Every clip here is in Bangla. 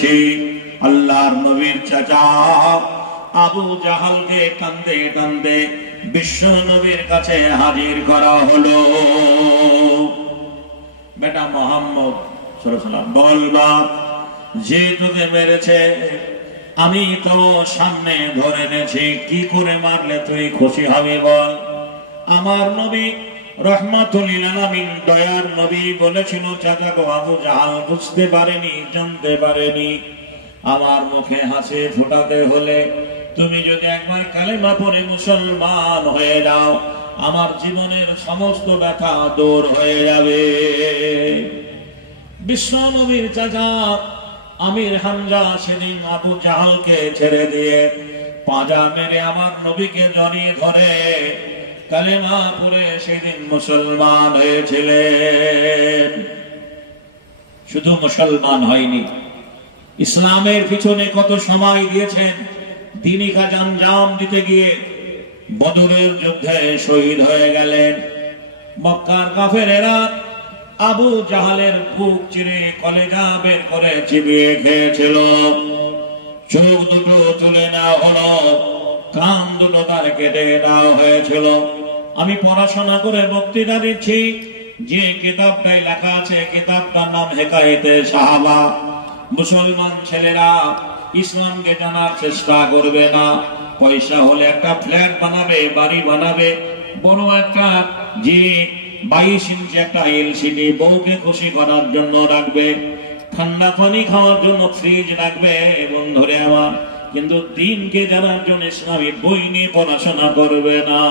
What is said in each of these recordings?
দিচ্ছি, আল্লাহর নবীর চাচা আবু জাহালকে কান্দে কান্দে বিশ্ব নবীর কাছে হাজির করা হলো। বেটা মুহাম্মদ সাল্লাল্লাহু আলাইহি ওয়াসাল্লাম, বলবা যে তোকে মেরেছে আমি তো সামনে ধরে এনেছি, কি করে মারলে তুই খুশি হবে বল। আমার নবী রহমাতুল লিল আলামিন দয়ার নবী বলেছিল, চাচা গো আবু জাহাল বুঝতে পারেনি, জানতে পারেনি, আমার মুখে হাসি ফোটাতে হলে তুমি যদি একবার কালেমা পড়ে মুসলমান হয়ে যাও, আমার জীবনের সমস্ত ব্যথা দূর হয়ে যাবে। বিশ্ব নবীর চাচা আমির হামজা সেদিন আবু জাহালকে ছেড়ে দিয়ে পাঁজা মেরে আমার নবীকে জড়িয়ে ধরে কালেমা পড়ে সেদিন মুসলমান হয়েছিলেন। শুধু মুসলমান হয়নি, ইসলামের পিছনে কত সময় দিয়েছেন। দ্বীনি কাজ আঞ্জাম দিতে গিয়ে বদরের যুদ্ধে শহীদ হয়ে গেলেন। মক্কার কাফেরেরা আবু জাহালের বুক চিরে কলেজা বের করে চিবিয়ে খেয়েছিল। চোখ দুটো তুলে নেওয়া হলো, কান দুটো তার কেটে দেওয়া হয়েছিল। আমি পড়াশোনা করে বক্তৃতা দিচ্ছি, যে কিতাবটাই লেখা আছে কিতাবটার নাম হেকায়েতে সাহাবা। মুসলমান ছেলেরা ইসলামকে জানার চেষ্টা করবে না, পয়সা হলে একটা ফ্ল্যাট বানাবে, বাড়ি বানাবে, বড় একটা যে 22 ইঞ্চি একটা এলসিডি বউকে খুশি করার জন্য রাখবে, ঠান্ডা পানি খাওয়ার জন্য ফ্রিজ রাখবে বন্ধুরে আমার, কিন্তু দিনকে জানার জন্য ইসলামী বই নিয়ে পড়াশোনা করবে না।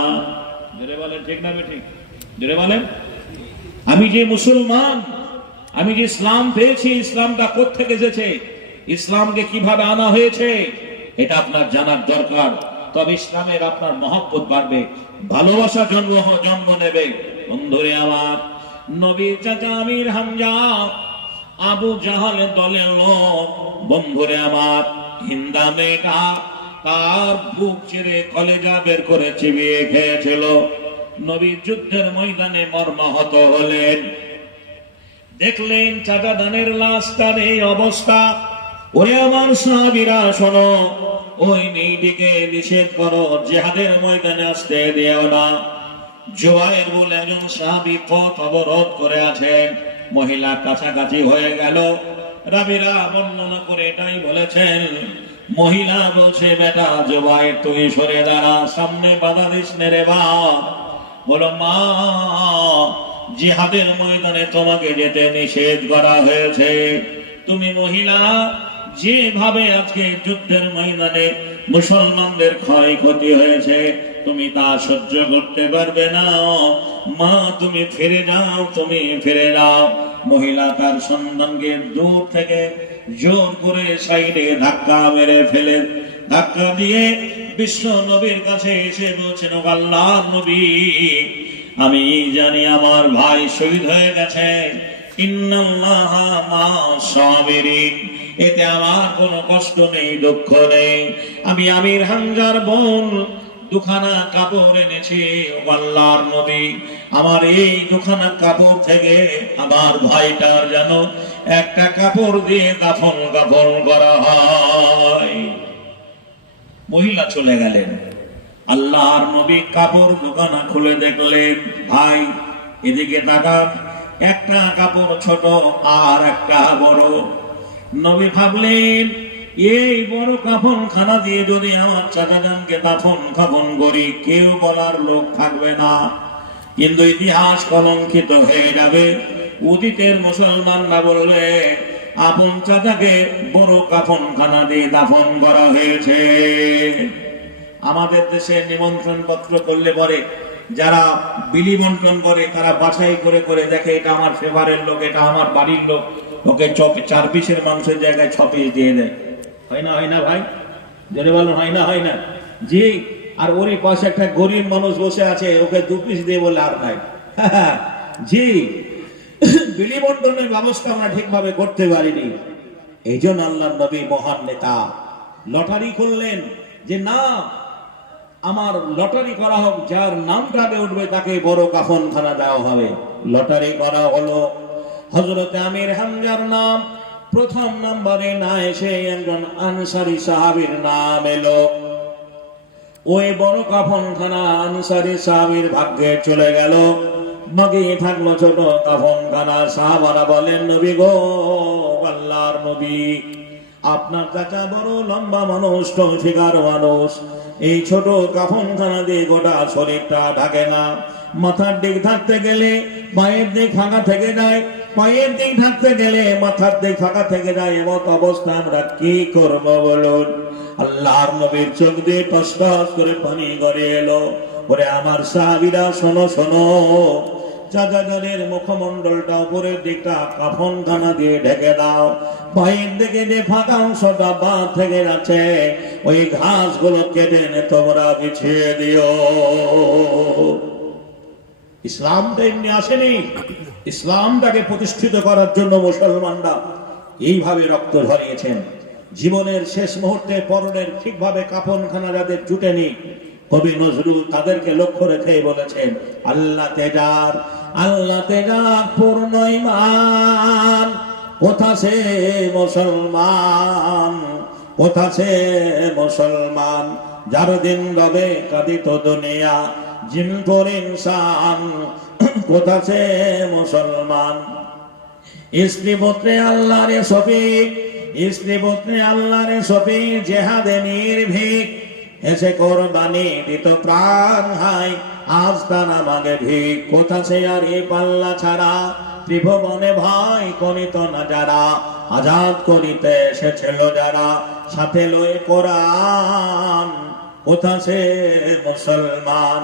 জোরে বলেন ঠিক না ঠিক? জোরে বলেন। আমি যে মুসলমান, আমি যে ইসলাম পেয়েছি, ইসলামটা কোত্থেকে এসেছে, ইসলামকে কিভাবে আনা হয়েছে, এটা আপনার জানার দরকার। তবে ইসলামের আপনার মহব্বত বাড়বে, ভালোবাসা জন্ম নেবে। বন্ধুরে আমার, নবীর চাচা আমির হামজা আবু জাহালের দলের লোক, বন্ধুরে আমার, হিন্দা মেয়েটা তার বুক চিরে কলেজা বের করে চিবিয়ে খেয়েছিল। নবী যুদ্ধের ময়দানে মর্মাহত হলেন, দেখলেন চাচা দানের লাশটার এই অবস্থা। ওরে আমার সাহাবীরা শোনো, ওই মেয়েটিকে নিষেধ করো, জিহাদের ময়দানে আসতে দিও না। জুবাইর বলে একজন সাহাবী পথ অবরোধ করে আছেন, মহিলা কাছাকাছি হয়ে গেল। রাবীরা বর্ণনা করে এটাই বলেছেন, মহিলা বলছে, বেটা জুবাইর তুই সরে দাঁড়া, সামনে বাধা দিস নে রে বাপ। বলো মা, জিহাদের ময়দানে তোমাকে যেতে নিষেধ করা হয়েছে। তুমি মহিলা যেভাবে আজকে যুদ্ধের ময়দানে মুসলমানদের ক্ষয়ক্ষতি হয়েছে, তুমি তা সহ্য করতে পারবে না। মা তুমি ফিরে যাও, তুমি ফিরে যাও। মহিলা তার সন্তানকে দূর থেকে জোর করে সাইডে ধাক্কা মেরে ফেলে, ধাক্কা দিয়ে বিশ্ব নবীর কাছে এসে বলছেন, ও আল্লাহর নবী, আমি জানি আমার ভাই শহীদ হয়ে গেছে, ইন্নাল্লাহা মা'আস সাবিরিন, এতে আমার কোনো কষ্ট নেই, দুঃখ নেই। আমি আমির হামজার বোন দুখানা কাপড় এনেছি, ও আল্লাহর নবী, আমার এই দুখানা কাপড় থেকে আমার ভাইটার যেন একটা কাপড় দিয়ে দাফন করা হয়। মহিলা চলে গেলেন। আল্লাহর নবী কাপড় দুখানা খুলে দেখলেন, ভাই এদিকে তাকান, একটা কাপড় ছোট আর একটা বড়। নবী ভাবলেন, এই বড় কাফন খানা দিয়ে যদি আমার চাচাজানকে দাফন কাফন করি, কেউ বলার লোক থাকবে না, কিন্তু ইতিহাস কলঙ্কিত হয়ে যাবে। অতীতের মুসলমানরা বলবে আপন চাচাকে বড় কাফন খানা দিয়ে দাফন করা হয়েছে। আমাদের দেশে নিমন্ত্রণ পত্র করলে পরে যারা বিলি বন্টন করে, তারা বাছাই করে করে দেখে, এটা আমার ফেভারের লোক, এটা আমার বাড়ির লোক, ওকে 4 পিসের মাংসের জায়গায় 6 পিস দিয়ে দেয়। হয় না, হয় না ভাই? জেনে বলুন, হয় না, হয় না? জি। আর ওরই পাশে একটা গরিব মানুষ বসে আছে, ওকে 2 পিস দিয়ে বলে আর ভাই। জি, বিলি বন্টনের ব্যবস্থা আমরা ঠিকভাবে করতে পারিনি। এই জন্য আল্লাহর নবী মহান নেতা লটারি করলেন যে না, আমার লটারি করা হোক, যার নামটা উঠবে তাকে বড় কাফন খানা দেওয়া হবে। লটারি করা হলো, হযরত আমির হামজার নাম প্রথম নম্বরে না এসে একজন আনসারী সাহাবীর নাম এলো। ওই বড় কাফনখানা আনসারী সাহাবীর ভাগ্যে চলে গেল। বাকি থাকলো ছোট কাফনখানা। সাহাবারা বলেন, নবী গো, আল্লাহর নবী, আপনার চাচা বড় লম্বা মানুষ, টংশিকার মানুষ, এই ছোট কাফনখানা দিয়ে গোটা শরীরটা ঢাকে না। মাথার দিক ঢাকতে গেলে পায়ের দিক ফাঁকা থেকে যায়, পায়ের দিক ঢাকতে গেলে মাথার দিক ফাঁকা থেকে যায়। এমত অবস্থা আমরা কি করব বলুন? আল্লাহর নবীর চোখ দিয়ে টস টস করে পানি গড়ে এলো। ওরে আমার সাহাবীরা, শোনো শোনো, চাচাজানের মুখমণ্ডলটা উপরের দিকটা কাফনখানা দিয়ে ঢেকে দাও। পায়ের দিকে যে ফাঁকা অংশটা বাঁ থেকে আছে, ওই ঘাসগুলো কেটে এনে তোমরা বিছিয়ে দিও। ইসলামটা এমনি আসেনি। ইসলামটাকে প্রতিষ্ঠিত করার জন্য মুসলমানরা এইভাবে রক্ত ঝরিয়েছেন। জীবনের শেষ মুহূর্তে পরনের ঠিকভাবে কাফনখানা যাদের জুটেনি, কবি নজরুল তাদেরকে লক্ষ্য রেখেই বলেছেন, আল্লাহ তেজার, আল্লাহ তেজার পূর্ণ ঈমান, কোথা সে মুসলমান, কোথা সে মুসলমান, যার দিন রবে কাঁদিত দুনিয়া, জিন পর ইনসান, কোথা সে মুসলমান। স্ত্রী পুত্রে আল্লাহরে শফিক, স্ত্রী পুত্রে আল্লাহরে শফিক, জেহাদে নির্ভীক, এসে কোরবানি দিত প্রাণ হাই, আজ তারা মাগে ভিক, কোথা সে আর এই পাল্লা ছাড়া, ত্রিভুবনে ভয় করিত না যারা, আজাদ করিতে এসেছিল যারা, সাথে লয়ে কোরআন, কোথা সে মুসলমান।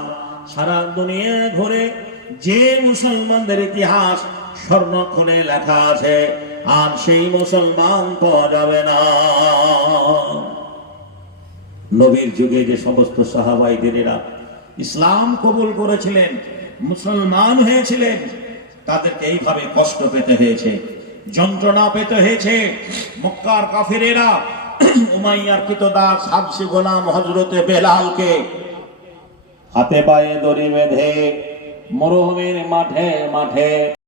সারা দুনিয়া ঘুরে যে মুসলমানদের ইতিহাস স্বর্ণাক্ষরে লেখা আছে, আর সেই মুসলমান পাওয়া যাবে না। নবীর যুগে যে সমস্ত সাহাবাইদেরা ইসলাম কবুল করেছিলেন, মুসলমান হয়েছিলেন, তাদেরকে এইভাবে কষ্ট পেতে হয়েছে, যন্ত্রণা পেতে হয়েছে। মক্কার কাফিরেরা উমাইয়ার কৃতদাস হাবশী গোলাম হযরতে বেলালকে হাতে পায়ে দড়ি বেঁধে মরুভূমির মাঠে মাঠে